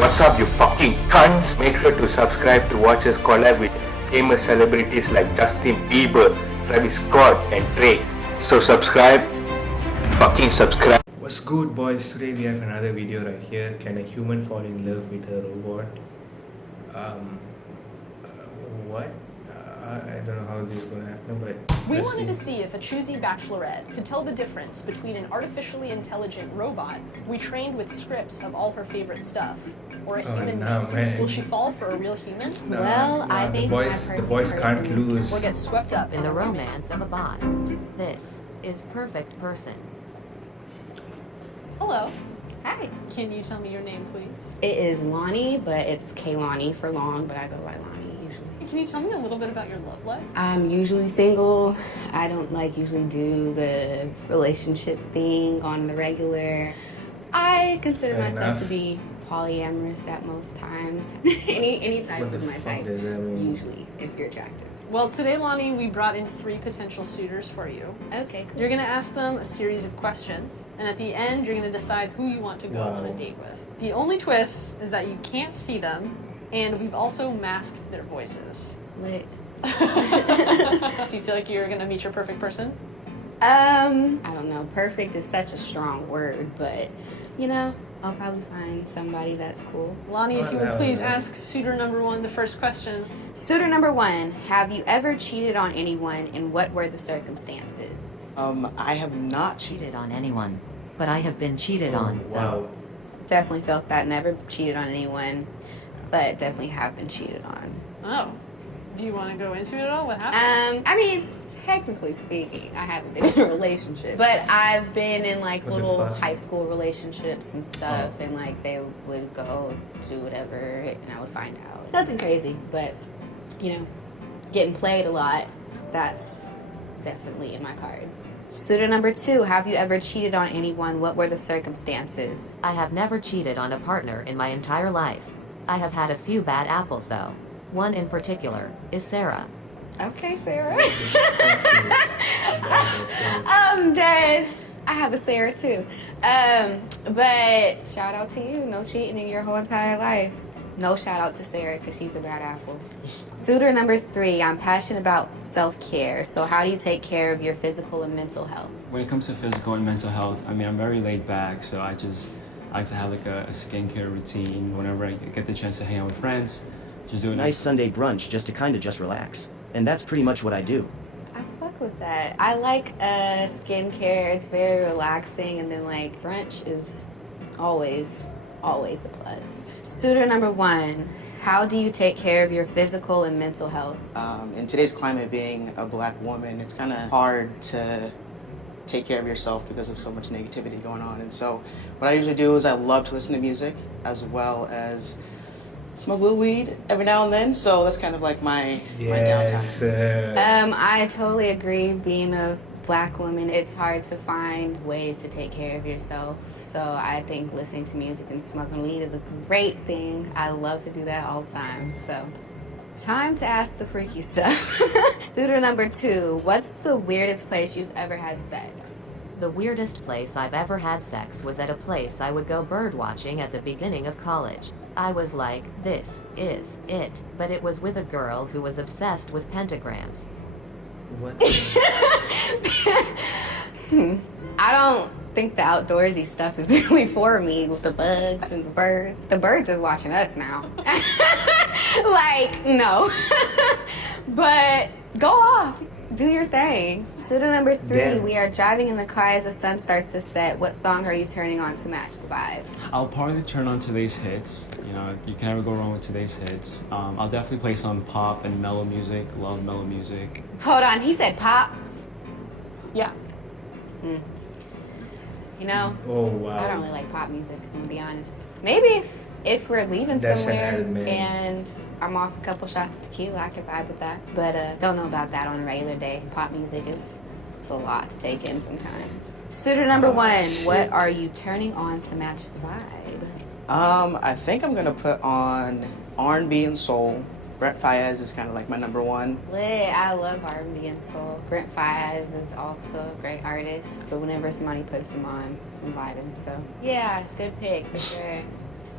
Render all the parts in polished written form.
What's up, you fucking cunts? Make sure to subscribe to watch us collab with famous celebrities like Justin Bieber, Travis Scott, and Drake. So subscribe. Fucking subscribe. What's good, boys? Today we have another video right here. Can a human fall in love with a robot? What? I don't know how this is gonna happen, but we wanted to see if a choosy bachelorette could tell the difference between an artificially intelligent robot we trained with scripts of all her favorite stuff, or a human mate. Will she fall for a real human? I think the boys can't lose. Or get swept up in the romance of a bot. This is Perfect Person. Hello. Hi. Can you tell me your name, please? It is Lonnie, but it's Kaylani for long, but I go by Lonnie usually. Can you tell me a little bit about your love life? I'm usually single. I don't usually do the relationship thing on the regular. I consider myself to be polyamorous at most times. any type is my type, usually, if you're attractive. Well, today, Lonnie, we brought in 3 potential suitors for you. Okay, cool. You're going to ask them a series of questions, and at the end, you're going to decide who you want to go on a date with. The only twist is that you can't see them, and we've also masked their voices. Lit. Do you feel like you're going to meet your perfect person? I don't know. Perfect is such a strong word, but, I'll probably find somebody that's cool. Lonnie, if you would please ask suitor number 1 the first question. Suitor number 1, have you ever cheated on anyone, and what were the circumstances? I have not Cheated on anyone, but I have been cheated on, though. Definitely felt that. Never cheated on anyone, but definitely have been cheated on. Oh. Do you want to go into it at all? What happened? Technically speaking, I haven't been in a relationship, but I've been in little high school relationships and stuff, and they would go do whatever, and I would find out. Nothing crazy, but getting played a lot, that's definitely in my cards. Suitor number 2, have you ever cheated on anyone? What were the circumstances? I have never cheated on a partner in my entire life. I have had a few bad apples, though. One in particular is Sarah. Okay, Sarah. I'm dead. I have a Sarah too. But shout out to you. No cheating in your whole entire life. No shout out to Sarah because she's a bad apple. Suitor number 3, I'm passionate about self-care. So how do you take care of your physical and mental health? When it comes to physical and mental health, I'm very laid back, so I like to have a skincare routine whenever I get the chance to hang out with friends. Just do a nice Sunday brunch just to just relax. And that's pretty much what I do. I fuck with that. I like skincare. It's very relaxing, and then brunch is always a plus. Suitor number 1, how do you take care of your physical and mental health? In today's climate, being a black woman, it's kind of hard to take care of yourself because of so much negativity going on. And so what I usually do is I love to listen to music as well as smoke a little weed every now and then, so that's kind of my downtime. I totally agree. Being a black woman, it's hard to find ways to take care of yourself. So I think listening to music and smoking weed is a great thing. I love to do that all the time. So time to ask the freaky stuff. Suitor number 2, what's the weirdest place you've ever had sex? The weirdest place I've ever had sex was at a place I would go bird watching at the beginning of college. I was like, this is it, but it was with a girl who was obsessed with pentagrams. What? I don't think the outdoorsy stuff is really for me with the bugs and the birds. The birds is watching us now. No. But go off. Do your thing. Suitor number 3, Yeah. We are driving in the car as the sun starts to set. What song are you turning on to match the vibe? I'll probably turn on today's hits. You can never go wrong with today's hits. I'll definitely play some pop and mellow music. Love mellow music. Hold on, he said pop. Yeah. Oh, wow. I don't really like pop music, I'm gonna be honest. Maybe if we're leaving That's somewhere an element. and I'm off a couple shots of tequila, I could vibe with that. But don't know about that on a regular day. Pop music it's a lot to take in sometimes. Suitor number 1, what are you turning on to match the vibe? I think I'm gonna put on R&B and soul. Brent Faiyaz is kind of my number 1. Lit, I love R&B and soul. Brent Faiyaz is also a great artist, but whenever somebody puts him on, I'm vibing. So yeah, good pick for sure.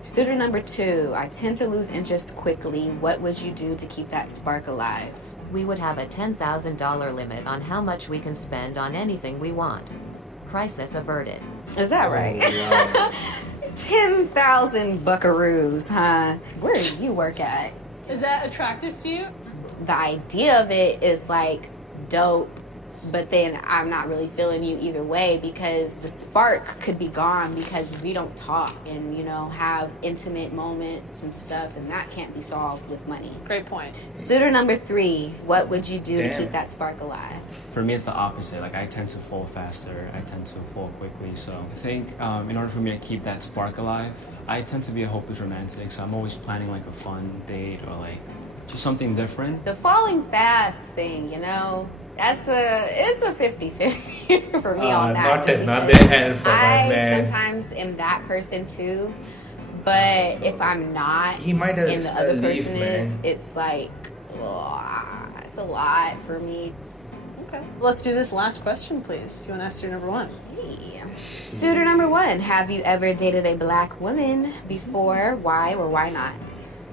Student number 2, I tend to lose interest quickly. What would you do to keep that spark alive? We would have a $10,000 limit on how much we can spend on anything we want. Crisis averted. Is that right? Wow. 10,000 buckaroos, huh? Where do you work at? Is that attractive to you? The idea of it is like dope, but then I'm not really feeling you either way because the spark could be gone because we don't talk and, you know, have intimate moments and stuff, and that can't be solved with money. Great point. Student number 3, what would you do to Damn. keep that spark alive? For me, it's the opposite. Like, I tend to fall faster. I tend to fall quickly. So I think in order for me to keep that spark alive, I tend to be a hopeless romantic. So I'm always planning like a fun date or like just something different. The falling fast thing, you know, it's a 50-50 for me on that. Not because the hand for my I man. sometimes am that person too, but if I'm not, He might have and the other leave, person is, man. it's like, it's a lot for me. Okay. Let's do this last question, please. If you want to ask student number 1. Hey. Student number 1, have you ever dated a black woman before? Why or why not?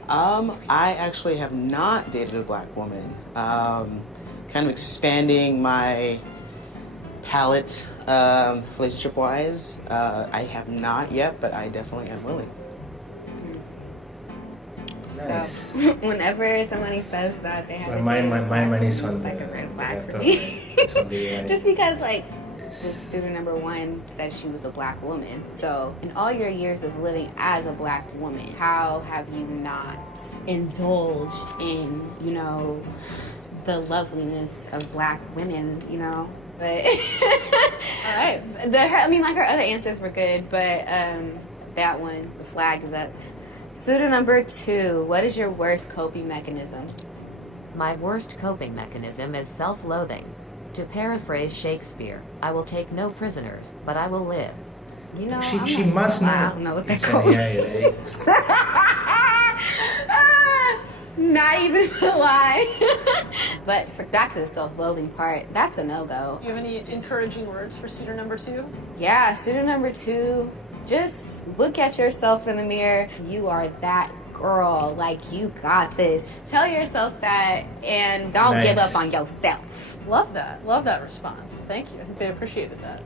I actually have not dated a black woman. Kind of expanding my palette relationship-wise. I have not yet, but I definitely am willing. Nice. So, whenever somebody says that they have My dated a black money's woman, on it's like the- a red flag the for laptop. me. Just because, like, the student number 1 said she was a black woman. So, in all your years of living as a black woman, how have you not indulged in, you know, the loveliness of black women, you know? But All right. her other answers were good, but that one, the flag is up. Student number 2, what is your worst coping mechanism? My worst coping mechanism is self-loathing. To paraphrase Shakespeare, I will take no prisoners, but I will live. You know, She I'm not must gonna lie, know. I don't know what that It's an called. AI, right? Not even a lie. But back to the self-loathing part, that's a no-go. Do you have any encouraging words for student number 2? Yeah, student number 2, just look at yourself in the mirror. You are that girl. Like, you got this. Tell yourself that and don't give Nice. up on yourself. Love that. Love that response. Thank you. I think they appreciated that.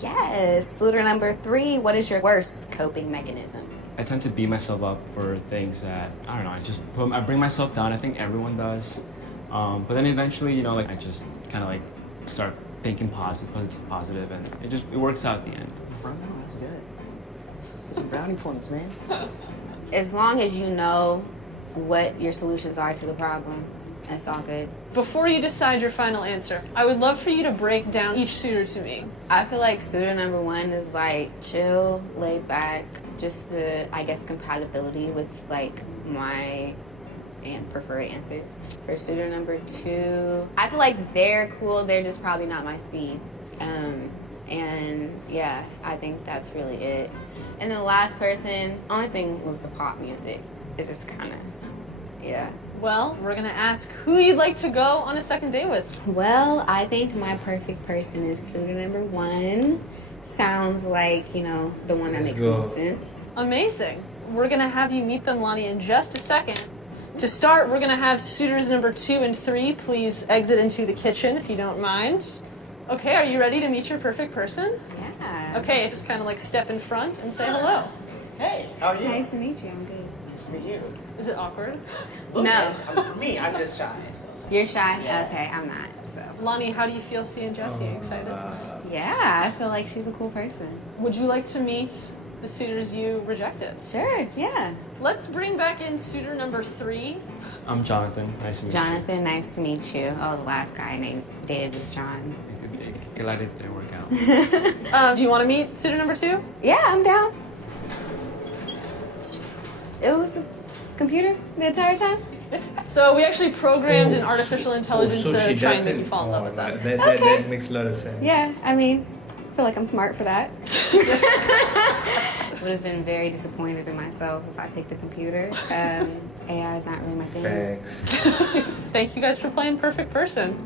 Yes. Student number 3, what is your worst coping mechanism? I tend to beat myself up for things that, I don't know, I bring myself down. I think everyone does. But then eventually, you know, like I just kind of like start thinking positive, and it works out at the end. Oh, no, that's good. It's brownie points, man. As long as you know what your solutions are to the problem, that's all good. Before you decide your final answer, I would love for you to break down each suitor to me. I feel like student number 1 is like chill, laid back, just the, I guess, compatibility with like my and preferred answers. For student number 2, I feel like they're cool, they're just probably not my speed. And yeah, I think that's really it. And the last person, only thing was the pop music. It just kind of, yeah. Well, we're gonna ask who you'd like to go on a second date with. Well, I think my perfect person is student number 1. Sounds like, you know, the one that Let's makes go. most sense. Amazing. We're gonna have you meet them, Lonnie, in just a second. To start, we're gonna have suitors number 2 and 3 please exit into the kitchen if you don't mind. Okay, are you ready to meet your perfect person? Yeah. Okay, just kind of like step in front and say hello. Hey, how are you? Nice to meet you. I'm good. Nice to meet you. Is it awkward? Look, No. For me, I'm just shy. So. You're shy? Yeah. Okay, I'm not. So. Lonnie, how do you feel seeing Jessie? Excited? Yeah, I feel like she's a cool person. Would you like to meet the suitors you rejected? Sure, yeah. Let's bring back in suitor number 3. I'm Jonathan. Nice to meet Jonathan, nice to meet you. Oh, the last guy I dated was John. you. Glad it didn't work out. Do you want to meet suitor number 2? Yeah, I'm down. It was a computer the entire time? So we actually programmed an artificial intelligence so to she try and make doesn't- you fall in love with them. That makes a lot of sense. Yeah, I mean, I feel like I'm smart for that. Would have been very disappointed in myself if I picked a computer. AI is not really my thing. Thanks. Thank you guys for playing Perfect Person.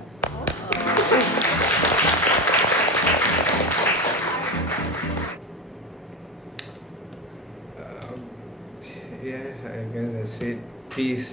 I'm gonna say peace.